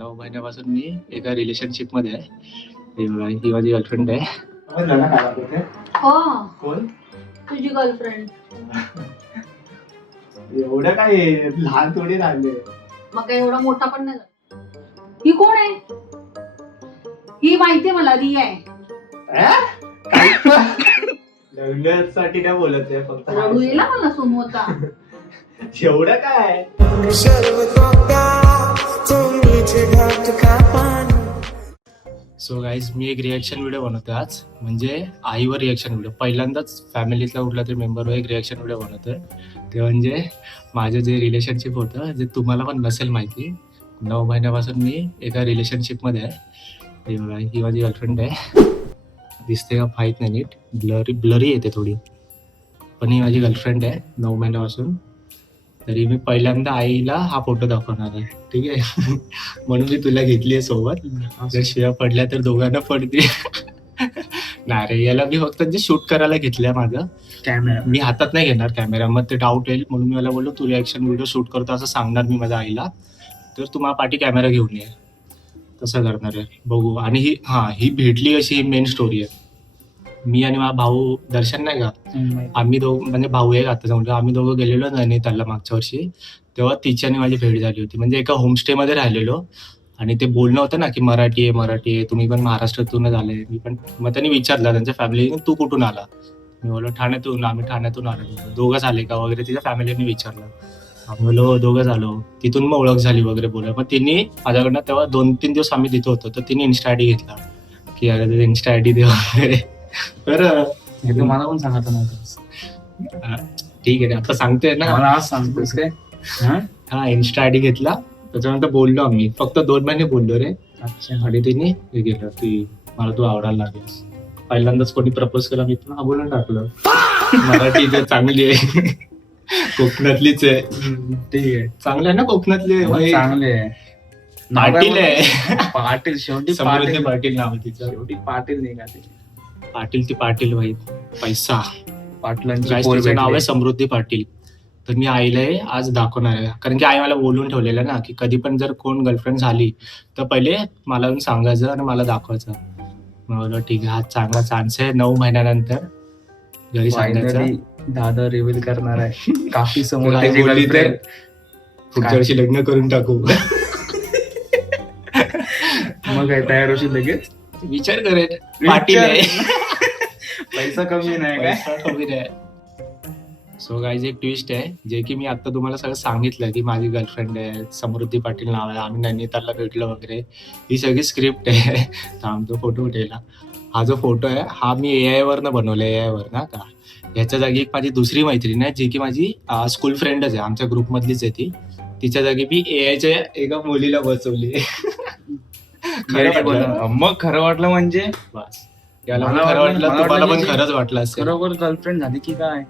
9 महिन्यापासून मी एका रिलेशनशिप मध्ये आहे. ही बघा, ही माझी गर्लफ्रेंड आहे. हो कोण? तुझी गर्लफ्रेंड. एवढं काय लहान थोडी राहिले. मग काय एवढा मोठा पण नाही झाला. ही कोण आहे? ही माहितीये मला, रिया आहे. लग्नासाठी काय बोलत आहे फक्त. रडू येईल मला सोमवता. एवढं काय. सो गाईज, मी एक रिॲक्शन व्हिडिओ बनवतोय आज. म्हणजे आईवर रिॲक्शन व्हिडिओ. पहिल्यांदाच फॅमिलीतला कुठला तरी मेंबरवर एक रिॲक्शन व्हिडिओ बनवतोय. ते म्हणजे माझं जे रिलेशनशिप होतं, जे तुम्हाला पण नसेल माहिती. 9 महिन्यापासून मी एका रिलेशनशिपमध्ये आहे. ही बघा, ही माझी गर्लफ्रेंड आहे. दिसते का माहीत नाही, नीट ब्लरी येते थोडी, पण ही माझी गर्लफ्रेंड आहे 9 महिन्यापासून. तरी मी पहिल्यांदा आईला हा फोटो दाखवणार आहे, ठीक आहे. म्हणून मी तुला घेतली आहे सोबत. जर शिव्या पडल्या तर दोघांना पडते. नाही रे, याला मी फक्त जे शूट करायला घेतलंय माझं कॅमेरा. मी हातात नाही घेणार कॅमेरा, मग ते डाऊट येईल. म्हणून मी मला बोललो तू रिॲक्शन व्हिडिओ शूट करतो असं सांगणार मी माझ्या आईला, तर तू माझ्या पाठी कॅमेरा घेऊन ये, तसं करणार आहे. बघू. आणि ही भेटली अशी ही मेन स्टोरी आहे. मी आणि माझा भाऊ दर्शन नाही का, आम्ही म्हणजे भाऊ एक आता म्हणजे आम्ही दोघं गेलेलो नैनितालला मागच्या वर्षी. तेव्हा तिची आणि माझी भेट झाली होती. म्हणजे एका होमस्टे मध्ये राहिलेलो आणि ते बोलणं होतं ना की मराठी आहे, तुम्ही पण महाराष्ट्रातूनच आले. मी पण, मग त्यांनी विचारलं त्यांच्या फॅमिलीने तू कुठून आला. मी बोललो ठाण्यातून, आम्ही ठाण्यातून आलो. दोघंच आले का वगैरे तिच्या फॅमिलीने विचारलं. आम्ही बोललो दोघंच आलो. तिथून मग ओळख झाली वगैरे बोला. मग तिने माझ्याकडनं तेव्हा 2-3 दिवस आम्ही तिथे होतो, तर तिने इन्स्टा आयडी घेतला की अरे इन्स्टा आयडी दे वगैरे. तर मला पण सांगत नव्हतं. ठीक आहे, आता सांगतोय ना. मला आज सांगतोस काय? हा, इन्स्टा आयडी घेतला. त्याच्यानंतर बोललो आम्ही, फक्त 2 महिने बोललो रे. अच्छा. आणि तिने हे केलं की मला तू आवडायला लागेल. पहिल्यांदाच कोणी प्रपोज केला, मी पण बोलून टाकलं. मराठी तर चांगली आहे, कोकणातलीच आहे. ठीक आहे, चांगलं आहे ना कोकणातली. चांगले आहे. पाटील आहे. पाटील, शेवटी समृद्धी पाटील नाव आहे तिचं. शेवटी पाटील निघाले. पाटील ती पाटील भाई, पैसा. पाटलांची तिचं नाव आहे समृद्धी पाटील. तर मी आईला आज दाखवणार आहे, कारण की आई मला बोलून ठेवलेलं ना की कधी पण जर कोण गर्लफ्रेंड झाली तर पहिले मला येऊन सांगायचं आणि मला दाखवायचं. मला ठीक आहे, हा चांगला चान्स आहे. 9 महिन्यानंतर घरी सांगायचं. दादा रिव्हील करणार आहे. काफी समोर पुढच्या वर्षी लग्न करून टाकू. मग काय तयार होशील लगेच? विचार करेल. पाटील आहे. पैसा कमी नाही काय? पैसा कमी नाही. सो गाईज, एक ट्विस्ट आहे जे की मी आता तुम्हाला सगळं सांगितलं की माझी गर्लफ्रेंड आहे, समृद्धी पाटील नाव आहे, आम्ही नैनितालला भेटलो वगैरे. ही सगळी स्क्रिप्ट आहे. थांबतो फोटो उठेला. हा जो फोटो आहे हा मी AI वरनं बनवला, AI वर ना का. याच्या जागी एक माझी दुसरी मैत्रीण आहे जी की माझी स्कूल फ्रेंडच आहे, आमच्या ग्रुप मधलीच आहे ती. तिच्या जागी मी AIच्या एका मुलीला बसवली. मग खरं वाटलं म्हणजे बस. याला पण खरं वाटलं, तुम्हाला पण खरंच वाटलं असेल. बरोबर गर्लफ्रेंड झाली की काय?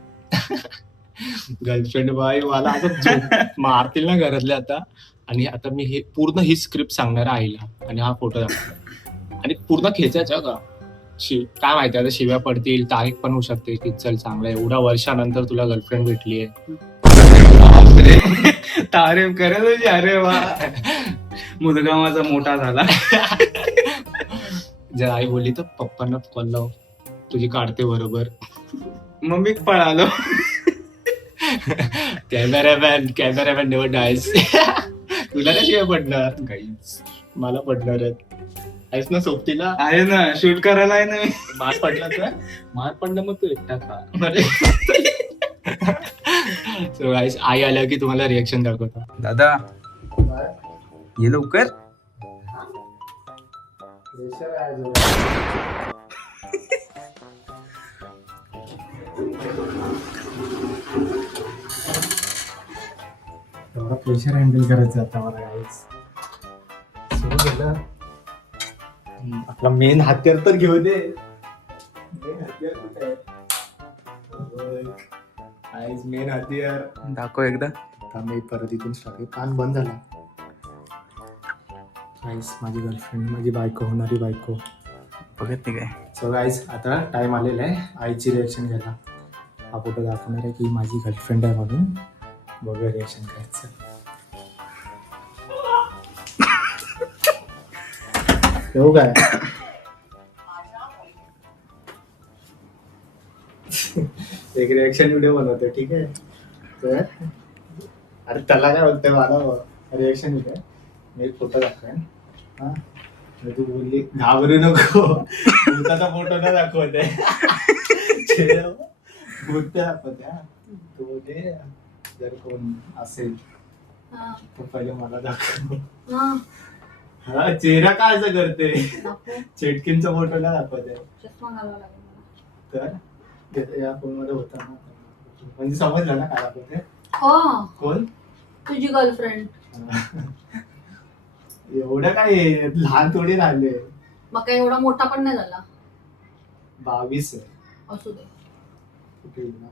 गर्लफ्रेंड बाई, मला आता मारतील ना घरातले आता. आणि आता मी हे पूर्ण ही स्क्रिप्ट सांगणार आईला आणि हा फोटो दाखवणार आणि पूर्ण खेचायचा का. काय माहिती आता शिव्या पडतील, तारीख पण होऊ शकते की चल चांगलं एवढ्या वर्षानंतर तुला गर्लफ्रेंड भेटली आहे. तारीफ करेल. अरे वा, मुलगा माझा मोठा झाला. जर आई बोलली तर पप्पांना कॉल लाव, तुझी काढते बरोबर. मग मी पळालो. Cameraman never dies. तुला काय शिवाय पडणार? गाईज मला पडणार आहेस ना सोबतीला. आहे ना, शूट करायला आहे ना. मार पडला तर मार पडलं मग तू एकटा खा. सो गाईज, आई आल्या की तुम्हाला रिएक्शन दाखवतो. दादा ये लवकर. तेवढा प्रेशर हँडल करायचं आता मला. गाईज सुरू केलं. आपला मेन हत्यार तर घेऊ दे. मेन हत्यार कुठे आहे? मेन हत्यार दाखव एकदा. आता मी परत इथून स्टार्ट. कान बंद झाला. गाईस, माझी गर्लफ्रेंड, माझी बायको, होणारी बायको बघत नाही काय. सो गाईस, आता टाइम आलेला आहे आईची रिॲक्शन घ्यायला. हा फोटो दाखवणार आहे की माझी गर्लफ्रेंड आहे म्हणून. बघा रिॲक्शन करायचं. ठेवू काय एक रिएक्शन व्हिडिओ बनवतो ठीक आहे तर अरे त्याला काय बोलतोय मला रिएक्शन व्हिडिओ मी एक फोटो दाखवेन हा मग तू बोलली घाबरू नको भूताचा फोटो न दाखवते भूत दाखवते हा तू बोलते जर कोण असेल हा, तर पहिले मला दाखव हा, हा चेहरा काय असं करते दाखव. चेटकिनचा फोटो ना दाखवते चष्मा घालावा लागेल मला. तर या फोन मध्ये होता ना म्हणजे समजलं ना काय दाखवते हो, कोण तुझी गर्लफ्रेंड. एवढं काय लहान थोडी राहिले मग काय एवढा मोठा पण नाही झाला. 22 आहे असू दे. कुठे येईल ना?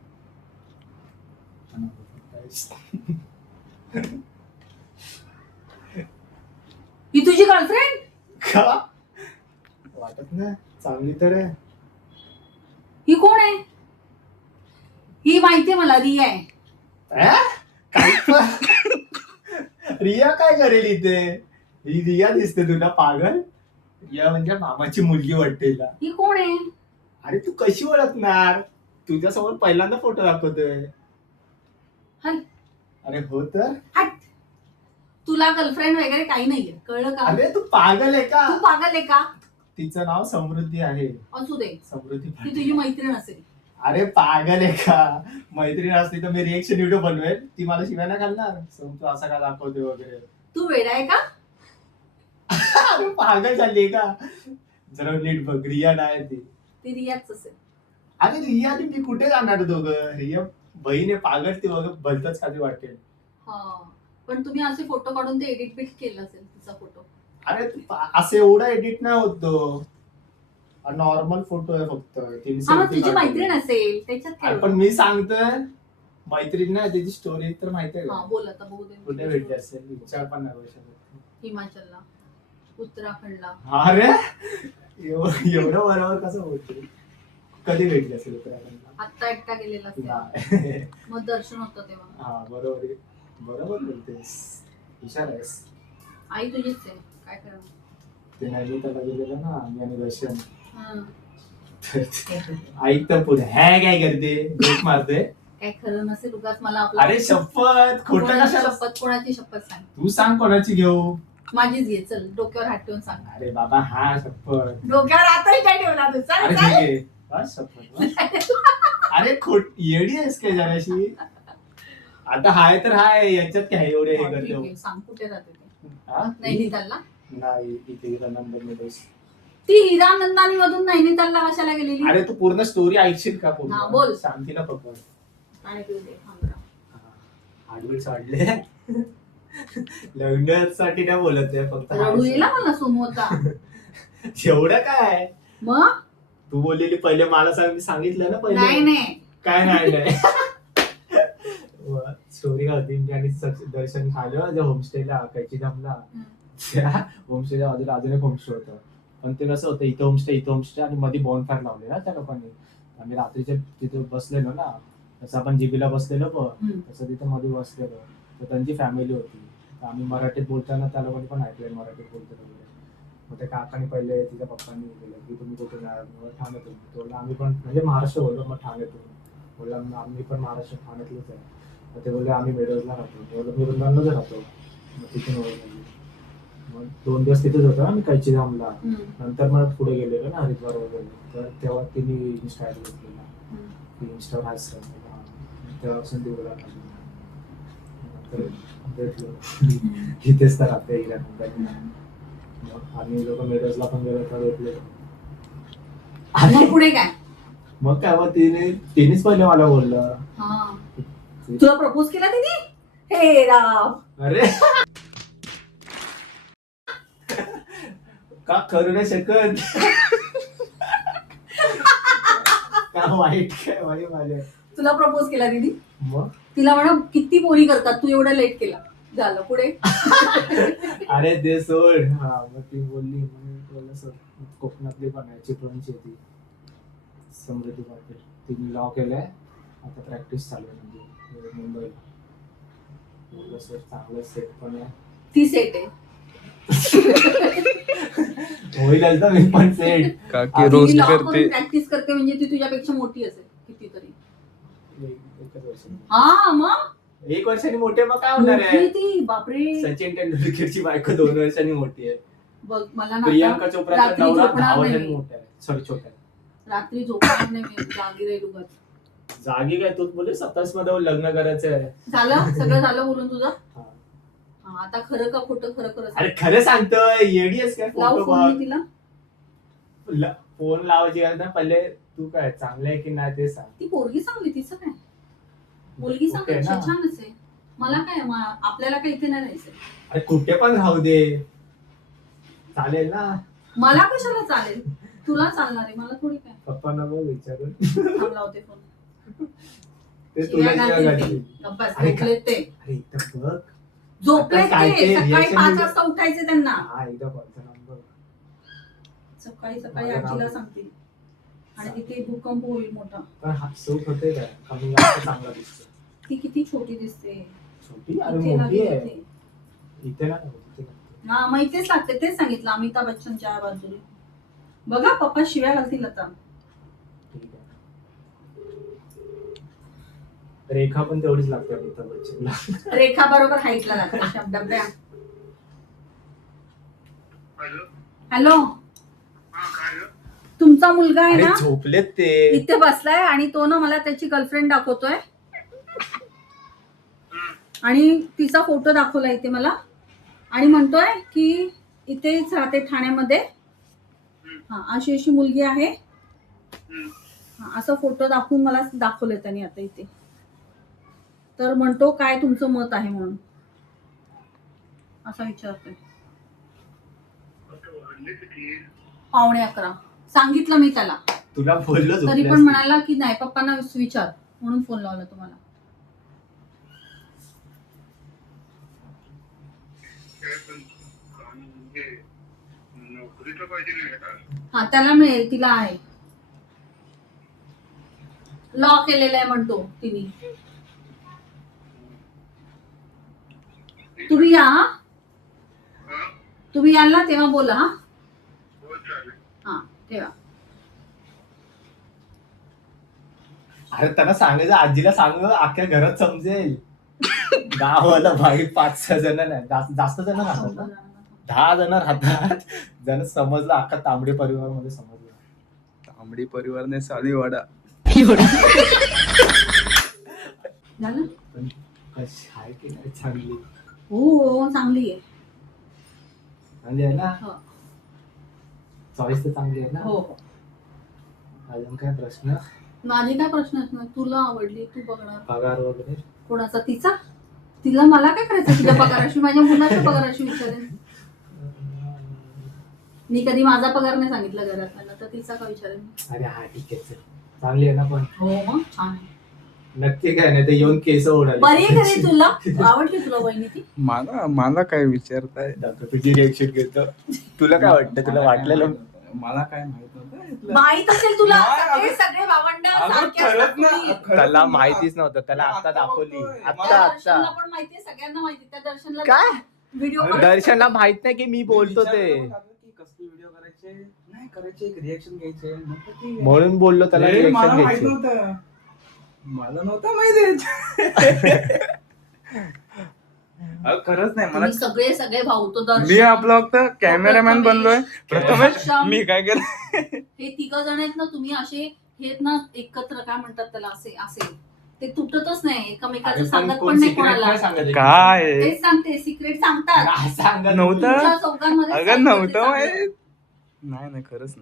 ही तुझी गर्लफ्रेंड? का वाटत नाही चांगली तर आहे ही कोण आहे? ही माहितीये मला, रिया आहे. काय पण? रिया काय करेल इथे ही रिया दिसते तुला पागल रिया म्हणजे मामाची मुलगी वाटते हिला. ही कोण आहे? अरे तू कशी ओळखणार तुझ्यासमोर पहिल्यांदा फोटो दाखवतोय हल, अरे हो तर हट. तुला गर्लफ्रेंड वगैरे काही नाहीये, कळलं का? अरे तू पागल आहे का तू पागल आहे का? तिचं नाव समृद्धी आहे असू दे, समृद्धी ती पाटील. तुझी मैत्रीण असेल. अरे पागल आहे का मैत्रीण असती तर मी रिएक्शन व्हिडिओ बनवेल ती मला शिवाय नाही घालणार तू असा का दाखवते वगैरे तू वेडा आहे का? अरे पागल झाली का जरा नीट बघ रिया नाही ती ती रियाच असेल. अरे रिया आणि मी कुठे जाणार दोघं रिया बहीण आहे पागल ती वगैरे भलतच खाली वाटेल हा, पण तुम्ही असे फोटो काढून ते एडिट बिट केलं असेल तिचा फोटो. अरे असं एवढा एडिट नाही होतो नॉर्मल फोटो आहे फक्त तिने हा, मग selfie तुझी काढलेला. मैत्रीण असेल त्याच्यात काय अरे पण मी सांगतोय मैत्रीण नाही त्याची स्टोरी तर माहिती आहे हा, का बोल आता बघू कुठे दे. भेटली असेल विचार पण नाही करू शकत हिमाचलला, उत्तराखंडला. अरे एवढं बरोबर कसं बोलते कधी भेटली असेल उत्तराखंडला आत्ता एकटा गेलेला असेल. नाही. मग दर्शन होतं तेव्हा. हा बरोबर आहे बरोबर बोलतेस हुशार आहेस आई तुझीच आहे, काय करा. ते नैनिताला गेलेलं ना आम्ही आणि दर्शन हा, ऐक तर पुढे हॅ काय करते ब्रेक मारते काय खरं नसेल उगाच मला आपला. अरे शपथ खोटं कोणाची कशाला शपथ, कोणाची शपथ सांग. तू सांग कोणाची घेऊ माझीच घे, चल डोक्यावर हात ठेवून सांग. अरे बाबा हा शपथ डोक्यावर हातही काय ठेवला तू? अरे चल, ठीक चल. आहे बस शपथ बस. अरे येडी आहेस काय जराशी आता हाय तर हाय याच्यात काय एवढे हे ठीक करते आहे, सांग कुठे राहते ते. हा? नैनितालला. नाही इथे नंबर मध्ये ती हिरा नंदानी मधून नैनितालला कशाला गेलेली? अरे तू पूर्ण स्टोरी ऐकशील का हा, पूर्ण बोल. शांतीला पकड आणि पिऊ दे, थांब जरा. हार्डवेट वाढले लग्नासाठी नाही बोलत आहे फक्त रडू येईल हा मला सोमू आता. एवढं काय मग तू बोललेली पहिले मला सांग मी सांगितलं ना नाही पहिले नाही, काय नाही स्टोरी काय होती मी आणि दर्शन खालं जे होमस्टेला कैची धामला त्या होमस्टेच्या बाजूला अजून एक होमस्टे होतं पण ते कसं होतं इथं होमस्टे आणि मध्ये बॉनफायर लावले ना त्या लोकांनी आम्ही रात्रीच्या तिथे बसलेलो ना तसं आपण जीबीला बसलेलो पण तसं तिथं मध्ये बसलेलो तर त्यांची फॅमिली होती तर आम्ही मराठीत बोलताना त्या लोकांनी पण ऐकलंय मराठीत बोलतो वगैरे मग त्या काकांनी पहिले तिच्या पप्पांनी केलं की तुम्ही कुठे जाणार ठाण्यातून बोलला आम्ही पण म्हणजे महाराष्ट्र बोललो मग ठाण्यातून बोलला मग आम्ही पण महाराष्ट्र ठाण्यातलेच आहे मग ते बोलले आम्ही मेडोजला राहतो बोललो मी वृंदावनलाच राहतो मग तिथून ओळख झाली मग 2 दिवस तिथेच होतो आम्ही कैची धामला नंतर मग पुढे गेलेलो ना हरिद्वार वगैरे तर तेव्हा तिने इन्स्टा ऍड घेतलेला इन्स्टावर हायस तेव्हापासून ती बोला नंतर भेटलो तिथेच तर राहते आम्ही लोक मेडल्सला पण गेलो तर भेटले मग पुढे काय? मग काय मग तिनेच पहिले मला बोललं हा, तुला प्रपोज केला तिने? हे राम. अरे का करू नाही शकत का वाईट काय वाई माझ्या तुला प्रपोज केला तिने? मग तिला म्हणा किती पोरी करतात, तू एवढा लेट केला. झालं पुढे. अरे ते सोड हा मग ती बोलली बोललं सर कोकणातली पण आहे चिपळूणची ती समृद्धी पाटील तिने लॉ केलंय आता प्रॅक्टिस चालू आहे म्हणजे मुंबईला बोललं सर चांगलं सेट पण आहे ती सेट आहे. होईलच ना मी पण सेट. काकी आणि रोस्ट ती law करते. करून प्रॅक्टिस करते म्हणजे ती तुझ्यापेक्षा मोठी असेल कितीतरी. हा मग 1 वर्षांनी मोठे मग काय होणार मोठी आहे. ती बापरे. सचिन तेंडुलकरची बायको 2 वर्षांनी मोठी आहे. बघ मला ना प्रियांका आता चोप्राचा रात्री नवरा झोपणार 10 वर्षांनी नाही. मोठा आहे. सॉरी छोटा आहे. रात्री झोपणार नाही मी, जागी राहील उगाच. जागी काय तूच बोलले 27 मध्ये लग्न करायचं आहे. झालं सगळं झालं बोलून तुझं. हा. हा, आता खरं का खोटं, खरं खरं सांग. अरे खरं सांगतोय येडी आहेस काय. लाव फोटो फोन बघ. मी तिला. फोन लावायची गरज नाही. पहिले तू काय चांगलं आहे की नाही ते सांग. ती पोरगी चांगली, तिचं काय. मुलगी ओके चांगली ना. छानच आहे. मला काय आपल्याला काही इथे नाही राहायचं. अरे कुठे पण राहू दे चालेल ना. मला कशाला चालेल, तुला चालणार आहे, मला थोडी काय. पप्पांना बघ विचारून. थांब लावते फोन. ते तुला शिव्या शिव्या घालतील घालतील. ते. गप्प बस, अरे झोपलेत ते. अरे इथं बघ. झोपलेत आता काय ते. ते सकाळी reaction 5 video- वाजता उठायचे त्यांना. हा एकदा कॉलचा नंबर. सकाळी सकाळी माझं आजीला नाव- सांगतील आणि तिथे भूकंप होईल मोठा. पण हा सूट होते काय कमी जास्त चांगला दिसतो. ती किती छोटी दिसते. छोटी अरे इथे ना मोठी आहे. इथे. इथे ना इथे ना. हा मग इथेच लागते, तेच सांगितलं अमिताभ बच्चनच्या बाजूने. बघा पप्पा शिव्या घालतील आता. ठीक आहे. रेखा पण तेवढीच लागते अमिताभ बच्चनला. रेखा बरोबर हाईटला लागते शब्दब्या. हॅलो, तुमचा मुलगा आहे अरे ना झोपलेत ते. इथे बसलाय आणि तो ना मला त्याची गर्लफ्रेंड दाखवतोय आणि तिचा फोटो दाखवला इथे मला आणि म्हणतोय की इथेच राहते ठाण्यामध्ये. हा अशी अशी मुलगी आहे. हा, असं फोटो दाखवून मला दाखवलंय त्याने आता इथे. तर म्हणतो काय तुमचं मत आहे म्हणून असं विचारतोय. 11:15 सांगितलं मी त्याला, तुला बोललो तरी झोपल्यास पण तू. म्हणाला की नाही पप्पांना विचार म्हणून फोन लावला तुम्हाला. हा त्याला मिळेल, तिला आहे. लॉ केलेला आहे म्हणतो तिने. तुम्ही या हा? तुम्ही याल ना तेव्हा बोला. हा हा तेव्हा. अरे त्यांना सांगायचं आजीला सांग अख्ख्या घरात समजेल. गावाला बाई 5-6 जण नाही जास्त जण राहतात ना. 10 जण राहतात. जण समजलं अख्खा तांबडे परिवार मध्ये समजलं. तांबडी परिवारने साली वाडा. झालं. पण कशी आहे की नाही चांगली. हो चांगली आहे. चांगली आहे ना. हो चॉईस तर चांगली आहे ना. हो. अजून काय प्रश्न. माझे काय प्रश्न आहेत ना, तुला आवडली तू बघणार. पगार वगैरे कोणाचा, तिचा. तिला मला काय करायचं तिच्या पगाराशी, माझ्या मुलाच्या पगाराशी विचारेन मी. कधी माझा पगार नाही सांगितला घरात, तर तिचा का विचारेन. अरे हा ठीक आहे चल. चांगली आहे ना पण. हो मग छान आहे. नक्की काय नाही ते येऊन केस ओढाले. बरी आहे का रे तुला, आवडली तुला वहिनी ती. मला काय विचारताय. तुझी रिएक्शन घेतो. तुला काय वाटतं, तुला वाटलेलं. मला काय माहित नव्हतं. माहित असेल तुला. नाही, सगळे भावंड अगं, सारखे खरंच असतात ना. तुम्ही. त्याला माहितीच नव्हतं. त्याला आता दाखवली. आता दर्शनला पण माहितीये, सगळ्यांना माहिती. त्या दर्शनला काय? व्हिडिओ दर्शनला माहित नाही की मी बोलतो ते. कसले व्हिडिओ करायचे नाही करायचे, एक रिएक्शन घ्यायचे. म्हटलं ठीक आहे. म्हणून बोललो त्याला हे रिएक्शन मला माहित घ्यायची. नव्हतं. मला नव्हतं माहिती. खरंच नाही मला. तुम्ही सगळे भाऊ तो मी दर्शन, आपला फक्त कॅमेरामॅन बनलोय. प्रथमेश सक्षम. मी काय केलं. हे 3 जण आहेत ना तुम्ही असे, हे ना एकत्र काय म्हणतात त्याला, असे असे ते तुटतच नाही एकमेकाचं, सांगत पण नाही कोणाला. काय तेच सांगते, सिक्रेट सांगतात नव्हतं. तुमच्या चौघांमध्ये अगं सांगतात ते नव्हतं चांगलं. माहित. नाही खरंच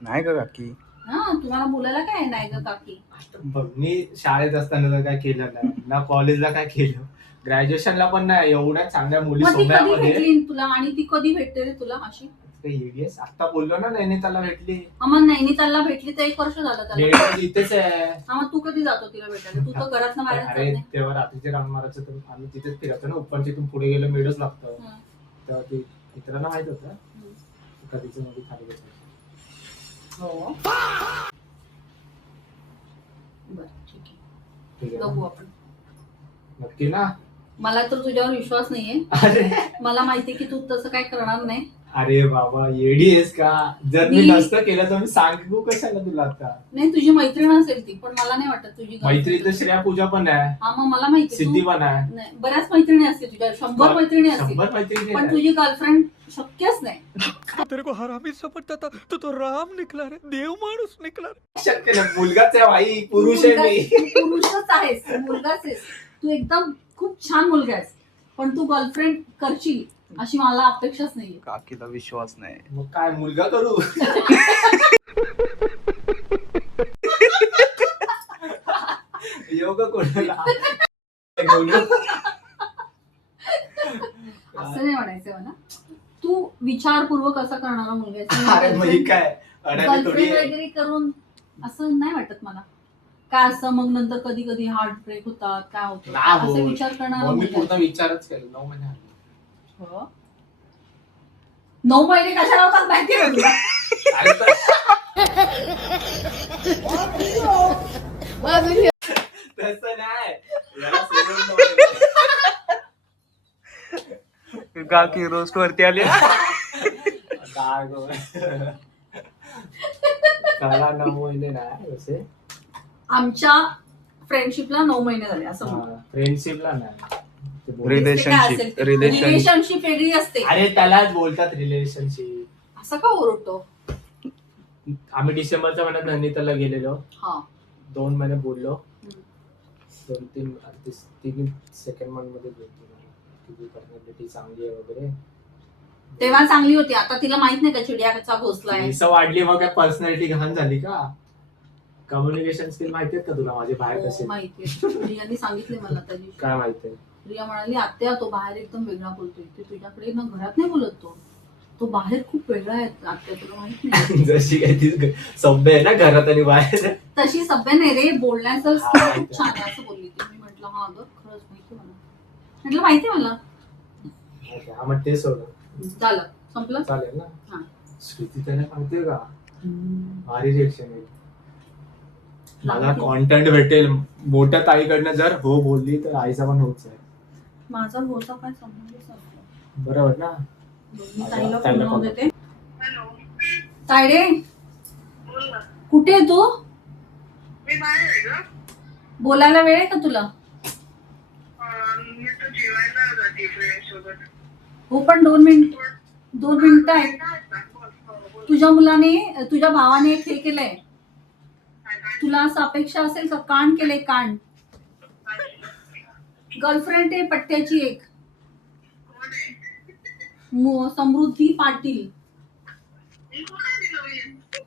नाही का काकी. हा तुम्हाला बोलायला काय नाही ग काकी. बघ मी शाळेत असताना तर काय केलं नाही ना, कॉलेजला काय केलं, ग्रॅज्युएशनला पण नाही. एवढ्या चांगल्या मुली मग ती कधी सोमयामध्ये. भेटली तुला, आणि ती कधी भेटते रे तुला अशी. आता बोललो ना नैनिताला भेटली. मग नैनितालला भेटली तर 1 वर्ष झालं त्याला. नैनिताल इथेच आहे. हा मग तू कधी जातो तिला भेटायला, तू तर घरात बाहेर जात अरे नाही. तेव्हा रात्रीचे राऊंड मारायचं तर आम्ही तिथेच फिरायचो ना. उपरच्या इथून पुढे गेलं मेडच लागतं. हं. तेव्हा ते मित्रांना माहित होतं. कधीच मध्ये खाली घेतलं. हो बरं ठीक आहे, ठीक आहे बघू ना? आपण. नक्की ना. मला तर तुझ्यावर विश्वास नाहीये. अरे मला माहितीये की तू तसं काय करणार नाही. अरे बाबा येडी आहेस का? जर मी नसतं केलं तर मी सांगू कशाला तुला आता? नाही तुझी मैत्रीण असेल ती, पण मला नाही वाटत तुझी मैत्री तर श्रेया पूजा पण आहे, हा मग मला माहिती सिद्धी पण आहे, नाही बऱ्याच मैत्रिणी असतील तुझ्या, 100 मैत्रिणी असतील, 100 मैत्रिणी पण आहेत. तुझी गर्लफ्रेंड शक्यच नाही. तेरे को हरामी समझता था तो राम निकला रे, देव माणूस निकला रे. शक्य नाही, मुलगाच आहे भाई, पुरुष आहे मी. तू पुरुषच आहेस, तू मुलगाच आहेस, तू एकदम खूप छान मुलगा आहेस, पण तू गर्लफ्रेंड करशील अशी मला अपेक्षाच नाहीये. काकीला विश्वास नाही. मग काय मुलगा करू? योग कोणाला असं नाही म्हणायचं मला, तू विचारपूर्वक असं करणारा मुलगा अरे आहेस. मग काय अडाणी थोडी गर्लफ्रेंड आहे. वगैरे करून असं नाही वाटत मला. काय असं मग नंतर कधी कधी हार्ट ब्रेक होतात, काय होतं नाही असं होत. विचार करणारा मग मी मुलगा पूर्ण आहेस. विचारच केलं 9 महिने आले. हो. 9 महिने कशाला होतात माहितीये का तुला? काय तर- तसं नाही. याला सोडून 9 महिने. काकी रोस्ट वरती आली. काय गं? त्याला 9 महिने नाही असे. आमच्या फ्रेंडशिपला 9 महिने झाले असं म्हणतो. फ्रेंडशिपला नाही. ते बोल- रिलेशनशिप रिलेशनशिप वेगळी असते. अरे त्यालाच बोलतात रिलेशनशिप. असं का ओरडतो? आम्ही डिसेंबरच्या महिन्यात नैनितालला गेलेलो, हा 2 महिने बोललो, हम्म. 2-3 सेकंड मंथ मध्ये बोलतो तुझी पर्सनॅलिटी चांगली आहे वगैरे. तेव्हा चांगली होती, आता तिला माहित नाही का चिडियाचा घोसला आहे. केस वाढली मग काय पर्सनॅलिटी घाण झाली का? कम्युनिकेशन स्किल माहिती आहेत का तुला माझे बाहेर हो, कसे? माहितीये, रियाने सांगितले मला त्या दिवशी. काय माहितीये? रिया म्हणाली आत्या तो बाहेर एकदम वेगळा बोलतोय, ते तुझ्याकडे ना घरात नाही बोलत, तो बाहेर खूप वेगळा आहे आत्या, तुला माहित नाही. जशी काही ती सभ्य आहे ना घरात आणि बाहेर. तशी सभ्य नाही रे, बोलण्याचं हा, स्किल माहिती खूप छान आहे असं बोलली ती. मी म्हटलं हा अगं खरंच माहिती मला, म्हटलं माहिती मला. हा मग ते सोड, झालं संपलं. चालेल हा. ना. श्रुती त्याला सांगते का भारी रिएक्शन येईल. मला कॉन्टेंट भेटेल मोठ्या ताईकडनं, जर हो बोलली तर आईचा पण होच आहे. माझा भोसा काय संबंधच नसतो. बरोबर ना? मी ताईला ताईला फोन लावून फोन. देते. तायडे कुठे आहे तू? मी बाहेर आहे ग. बोलायला वेळ आहे का तुला? मी तर जेवायला जाते फ्रेंड सोबत. हो पण 2 मिनिटं आहेत. तुझ्या मुलाने, तुझ्या भावाने एक हे केलंय, तुला असं अपेक्षा असेल का? कांड केलंय, कांड. गर्लफ्रेंड आहे पट्ट्याची एक, समृद्धी पाटील,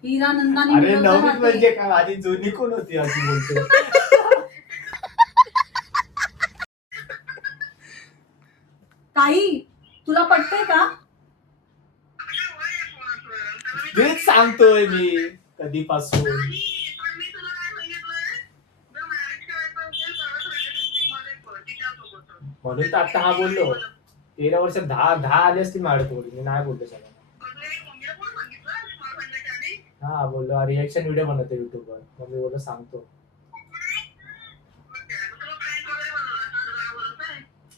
हिरानंदानी अरे मिळवता नवीन राहते. म्हणजे काय, माझी जुनी कोण होती अशी बोलते. ताई तुला पटतंय का? तेच सांगतोय मी कधीपासून. म्हणून तर आता हा बोललो. 13 वर्ष 10 आली असतील माझ्याकडे, मी नाही बोललो सगळ्यांना. हा बोललो रिएक्शन व्हिडिओ बनवतो युट्यूबवर, मग मी बोललो सांगतो.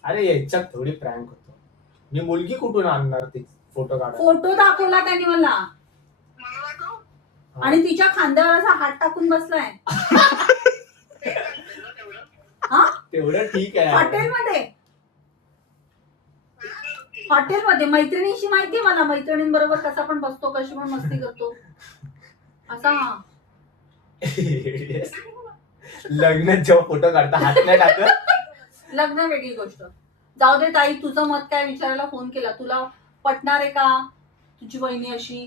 अरे याच्यात थोडी प्रँक होतो. मी मुलगी कुठून आणणार ती फोटो काढा? फोटो दाखवला त्यांनी मला आणि तिच्या खांद्यावर असा हात टाकून बसलाय. हा तेवढं ठीक आहे. हॉटेलमध्ये मैत्रिणीशी माहितीये मला, मैत्रिणींबरोबर कसा पण बसतो, कशी पण मस्ती करतो असा. हा लग्नात जेव्हा फोटो काढता हात नाही टाकत. लग्न वेगळी गोष्ट. जाऊ दे ताई, तुझं मत काय विचारायला फोन केला. तुला पटणार आहे का तुझी बहिणी अशी?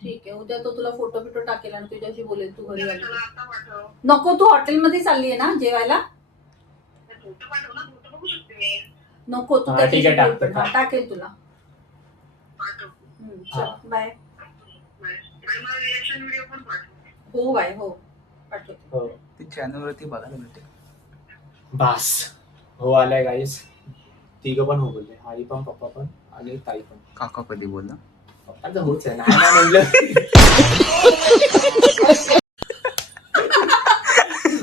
ठीक आहे, उद्या तो तुला फोटो बिटो टाकेल आणि तुझ्याशी बोलेल. तू घरी आली नको, तू हॉटेलमध्ये चालली आहे ना जेवायला? नको तू हा, त्याच्याशी ठीक आहे, बोल टाकतो, पण. हा, टाकेल तुला. हा. चल बाय. हो बाय, हो पाठवते. हो ती चॅनल वरती बघायला भेटेल. बास हो आलाय गाईस. तिघं पण हो बोलले, आई पण पप्पा पण आणि ताई पण. काका कधी बोलला? पप्पांचं होच आहे, नाही नाही म्हणलं.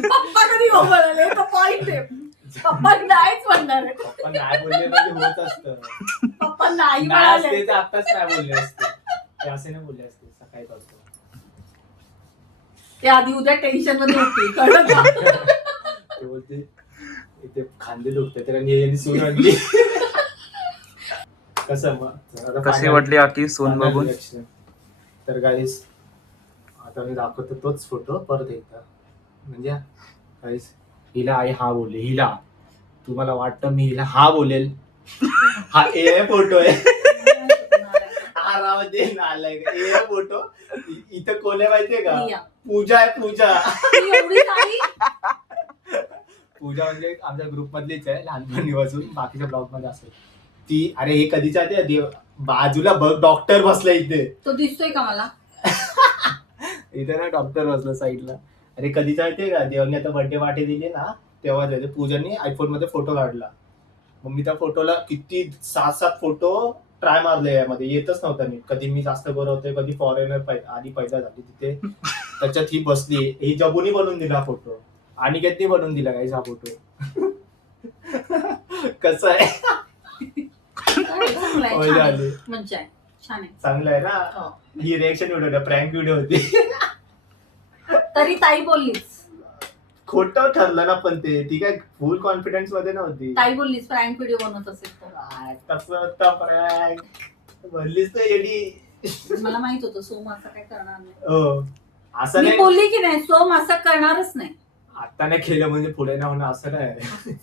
पप्पा कधी हो म्हणाले, तो पॉइंट आहे. पप्पा नाहीच म्हणणार आहे. पप्पा नाही बोलले म्हणजे होत असतं. पप्पा नाही नाही असते म्हणाले. तर आताच नाही बोलले असते. ते असे नाही बोलले असते सकाळी करतो. ते आधी उद्या टेन्शन मध्ये होती कळलं का? ते बोलते इथे खांदे दुखते तर यांनी सून आणली. कसं मग आता कशी final- वाटली आखी सून final बघून? reaction. तर गाईस आता मी दाखवतो तोच फोटो परत एकदा. म्हणजे गाईस हिला आई हा बोलले. हिला तुम्हाला वाटतं मी हिला हा बोलेल? हा ए फोटो आहे. हा राव दे नालाय ए फोटो. इथं कोण आहे माहितीये का? रिया. पूजा आहे पूजा. ती एवढी काही पूजा म्हणजे आमच्या ग्रुप मधलीच आहे लहानपणीपासून. बाकीच्या ब्लॉग मध्ये असेल ती. अरे हे कधीच्या ते बाजूला बघ डॉक्टर बसला इथे. तो दिसतोय का मला? इथे ना डॉक्टर बसला साईडला. अरे कधीच्या माहितीये का देवाने आता बर्थडे पार्टी दिली ना तेव्हा त्याचे पूजाने आयफोन मध्ये फोटो काढला. मग मी त्या फोटोला किती 6-7 फोटो ट्राय मारले यामध्ये. येतच नव्हता नीट. कधी मी जास्त बरं होते कधी फॉरेनर आधी पैदा झाली तिथे त्याच्यात ही बसली. ही जबुनी बनवून दिला फोटो. आणि किती बनवून दिला काही हा फोटो. कसं आहे चांगलं आहे, मजा छान आहे. आली. मज्जा आहे, छान आहे. चांगलं आहे ना. हो. ही रिएक्शन व्हिडिओ प्रँक व्हिडिओ होती. तरी ताई बोललीच, खोटं ठरलं ना पण ते. ती काय फुल कॉन्फिडन्स मध्ये नव्हती. ताई बोललीच प्रँक व्हिडिओ बनवत असेल तर. कसं होतं प्रँक म्हणलीच तर येडी. मला माहित होतं सोम असं काय करणार नाही. हो असं मी नाही. बोलली की नाही सोम असं करणारच नाही. आता नाही केलं म्हणजे पुढे नाही होणं असं नाही.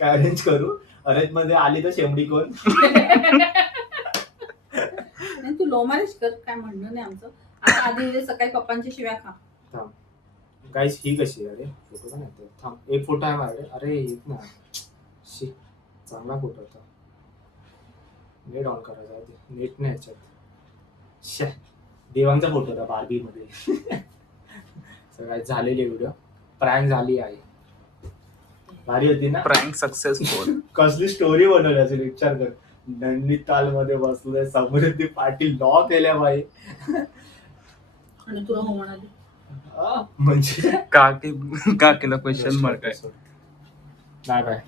काय अरेंज करू. अरेंज मध्ये आली तर शेमडी कोण. नाही, तू लो मॅरेज कर, काय म्हणणं नाही आमचं. आता आधी उद्या सकाळी पप्पांच्या शिव्या खा. गाईस ही कशी आहे? अरे फोटो का नाही थांब. एक फोटो आहे माझ्याकडे. अरे एक ना शी चांगला फोटो होता. नेट ऑन करायचा आधी. नेट नाही ह्याच्यात. शे देवांचा फोटो होता बार्बी मध्ये. सगळ्यात झालेली व्हिडिओ प्रँक झाली आहे. भारी होती ना. Prank successful. कसली स्टोरी बनवली असेल विचार कर. नैनिताल मध्ये बसलोय समृद्धी पाटील लॉ केल्या बाई. आणि तुला हो म्हणाली. म्हणजे का केलं क्वेश्चन मार्क आहे. नाही बाय.